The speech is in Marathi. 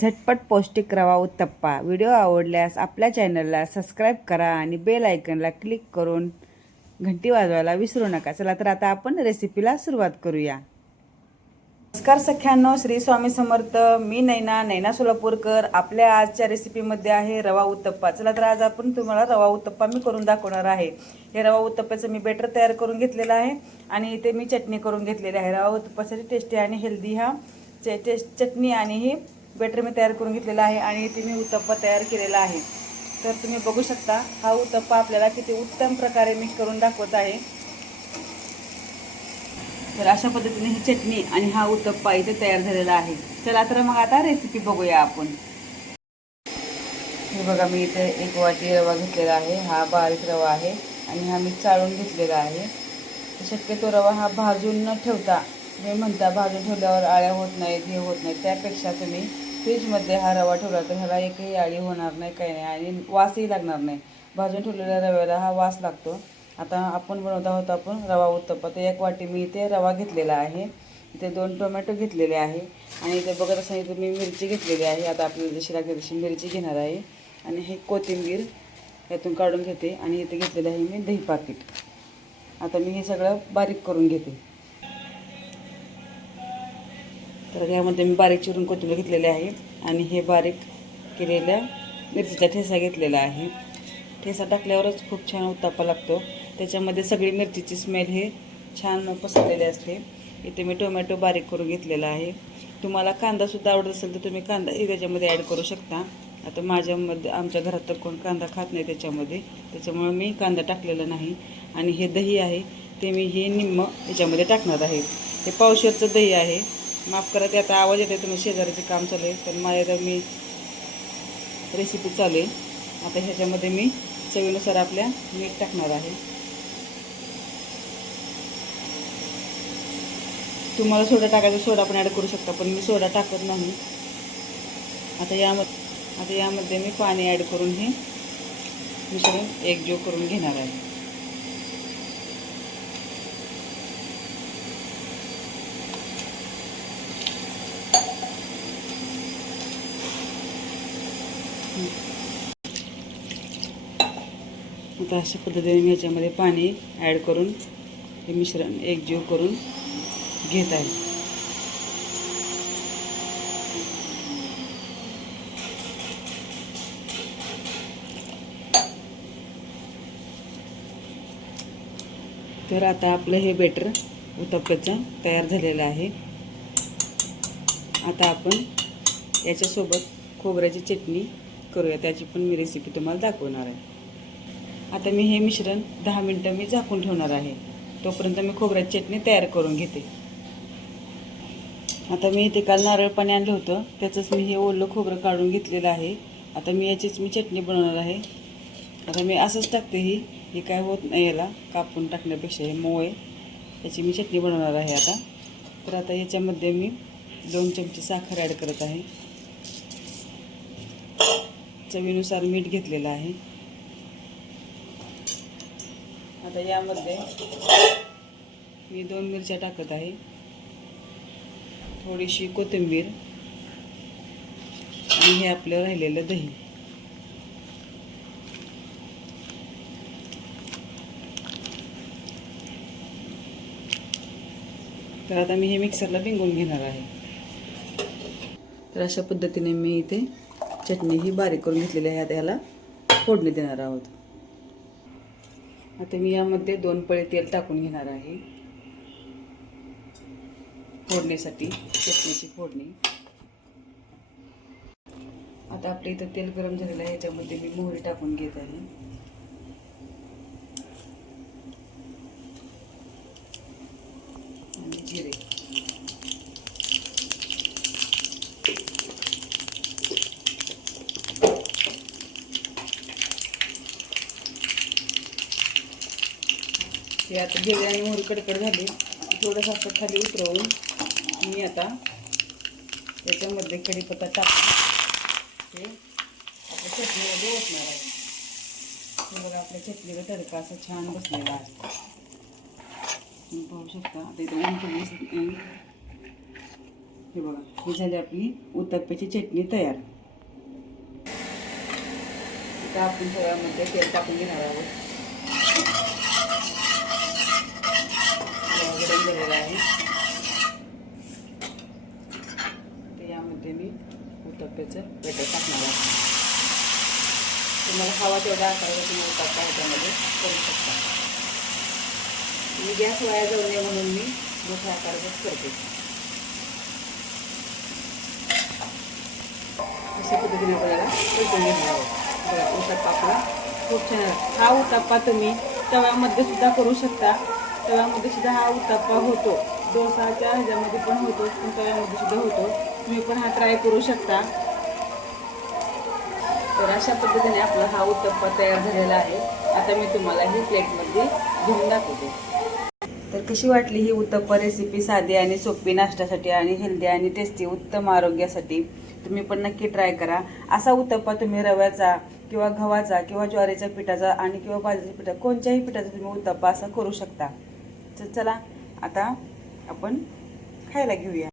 झटपट पौष्टिक रवा उत्तप्पा व्हिडिओ आवडल्यास आपल्या चॅनलला सबस्क्राईब करा आणि बेल आयकनला क्लिक करून घंटी वाजवायला विसरू नका. चला तर आता आपण रेसिपीला सुरुवात करूया. नमस्कार सख्यांनो श्री स्वामी समर्थ. मी नैना नैना सोलापूरकर. आपल्या आजच्या रेसिपीमध्ये आहे रवा उत्तप्पा. चला तर आज आपण तुम्हाला रवा उत्तप्पा मी करून दाखवणार आहे. हे रवा उत्तप्प्याचं मी बेटर तयार करून घेतलेलं आहे आणि इथे मी चटणी करून घेतलेली आहे. रवा उत्तप्पासाठी टेस्टी आणि हेल्दी हा चे टेस्ट चटणी आणि ही बेटर मी तयार करून घेतलेला आहे आणि इथे मी उत्तप्पा तयार केलेला आहे. तर तुम्ही बघू शकता हा उत्तप्पा आपल्याला किती उत्तम प्रकारे मी करून दाखवत आहे. तर अशा पद्धतीने ही चटणी आणि हा उत्तप्पा इथे तयार झालेला आहे. चला तर मग आता रेसिपी बघूया आपण. हे बघा मी इथे एक वाटी रवा घेतलेला आहे. हा बारीक रवा आहे आणि हा मी चाळून घेतलेला आहे. शक्यतो रवा हा भाजून न ठेवता तुम्ही म्हणता भाजून ठेवल्यावर आळ्या होत नाहीत हे होत नाही त्यापेक्षा तुम्ही फ्रीजमध्ये हा रवा ठेवला तर ह्याला एकही आळी होणार नाही काही नाही आणि वासही लागणार नाही. भाजून ठेवलेल्या रव्याला हा वास लागतो. आता आपण बनवत आहोत आपण रवा उत्तप्पा. तर एक वाटी मी इथे रवा घेतलेला आहे. इथे दोन टोमॅटो घेतलेले आहे. आणि इथे बघत असताना इथे मी मिरची घेतलेली आहे. आता आपल्याला जशी लागते तशी मिरची घेणार आहे. आणि हे कोथिंबीर यातून काढून घेते. आणि इथे घेतलेलं आहे मी दही पाकिट. आता मी हे सगळं बारीक करून घेते. तर यामध्ये मी बारीक चिरून कोथिंबीर घेतलेले आहे आणि हे बारीक केलेल्या मिरचीचा ठेसा घेतलेला आहे. ठेसा टाकल्यावरच खूप छान उत्तापा लागतो. त्याच्यामध्ये सगळी मिरचीची स्मेल हे छान पसरलेली असते. इथे मी टोमॅटो बारीक करून घेतलेला आहे. तुम्हाला कांदासुद्धा आवडत असेल तर तुम्ही कांदा त्याच्यामध्ये ॲड करू शकता. आता माझ्यामध्ये आमच्या घरात तर कोण कांदा खात नाही त्याच्यामध्ये. त्याच्यामुळे मी कांदा टाकलेला नाही. आणि हे दही आहे ते मी हे निम्म याच्यामध्ये टाकणार आहे. हे पावशेरचं दही आहे. माफ करा ते आता आवाज येते तुम्ही शेजाऱ्याचे काम चालू आहे. तर माझ्या मी रेसिपी चालू आहे. आता ह्याच्यामध्ये मी चवीनुसार आपल्या मीठ टाकणार आहे. तुम्हाला सोडा टाकायचा सोडा पण ॲड करू शकता पण मी सोडा टाकत नाही. आता यामध्ये आता यामध्ये मी पाणी ॲड करून हे मिश्रण एकजीव करून घेणार आहे. आता अशा पद्धतीने मी याच्यामध्ये पाणी ॲड करून हे मिश्रण एकजीव करून घेत आहे. तर आता आपलं हे बेटर उत्तप्प्याचं तयार झालेलं आहे. आता आपण याच्यासोबत खोबऱ्याची चटणी करूया त्याची पण मी रेसिपी तुम्हाला दाखवणार आहे. आता मी हे मिश्रण दहा मिनटं मी झाकून ठेवणार आहे. तोपर्यंत मी खोबऱ्याची चटणी तयार करून घेते. आता मी इथे काल नारळ पाणी आणलं होतं त्याचंच मी हे ओलं खोबरं काढून घेतलेलं आहे. आता मी याचीच मी चटणी बनवणार आहे. आता मी असंच टाकते ही हे काय होत नाही याला कापून टाकण्यापेक्षा हे मोळे याची मी चटणी बनवणार आहे आता. तर आता याच्यामध्ये मी दोन चमचे साखर ॲड करत आहे. चवीनुसार मीठ घेतलेलं आहे. आता यामध्ये मी दोन मिरच्या टाकत आहे. थोडीशी कोथिंबीर आणि हे आपलं राहिलेलं दही. तर आता मी हे मिक्सरला बिंगून घेणार आहे. तर अशा पद्धतीने मी इथे चटणी ही बारीक करून घेतलेली आहे. आता याला फोडणी देणार आहोत. आता मी यामध्ये दोन पळे तेल टाकून घेणार आहे. फोडणीसाठी चटणीची फोडणी. आता आपल्या इथं तेल गरम झालेलं आहे याच्यामध्ये मी मोहरी टाकून घेत आहे आणि जिरे ते आता जिरे आणि मोहरी कडकड झाली थोडंसं असं खाली उतरवून मी आता त्याच्यामध्ये कढीपत्ता टाकून हे आपल्या चटणीमध्ये बसणार आहे. बघा आपल्या चटणीला तडका असा छान बसलेला आहे. तुम्ही पाहू शकता आता इथं ऊन हे बघा ही झाली आपली उत्तप्प्याची चटणी तयार. आता आपण सगळ्यामध्ये तेल टाकून घेणार आहोत. गरम झालेला आहे. तर यामध्ये मी उत्तप्प्याचं बेटर टाकणार आहे. तुम्हाला हवा तेवढा आकाराचा तुम्ही उत्तप्पा ह्याच्यामध्ये करू शकता. मी गॅस वाया जाऊ नये म्हणून मी मोठ्या आकाराचाच करते. अशा पद्धतीने आपल्याला परतून घेणार बघा उत्तप्पा आपला खूप छान हा उत्तप्पा तुम्ही तव्यामध्ये सुद्धा करू शकता. तव्यामध्ये सुद्धा हा उत्तप्पा होतो. डोसाच्या ह्याच्यामध्ये पण होतो पण तव्यामध्ये सुद्धा होतो. तुम्ही पण हा ट्राय करू शकता. तर अशा पद्धतीने आपला हा उत्तप्पा तयार झालेला आहे. आता मी तुम्हाला ही प्लेटमध्ये घेऊन दाखवते. तर कशी वाटली ही उत्तप्पा रेसिपी साधी आणि सोपी नाश्त्यासाठी आणि हेल्दी आणि टेस्टी उत्तम आरोग्यासाठी? तुम्ही पण नक्की ट्राय करा. असा उत्तप्पा तुम्ही रव्याचा किंवा गव्हाचा किंवा ज्वारीच्या पिठाचा आणि किंवा बाजरीच्या पिठा कोणत्याही पिठाचा तुम्ही उत्तप्पा असा करू शकता. तर चला आता आपण खायला घेऊया.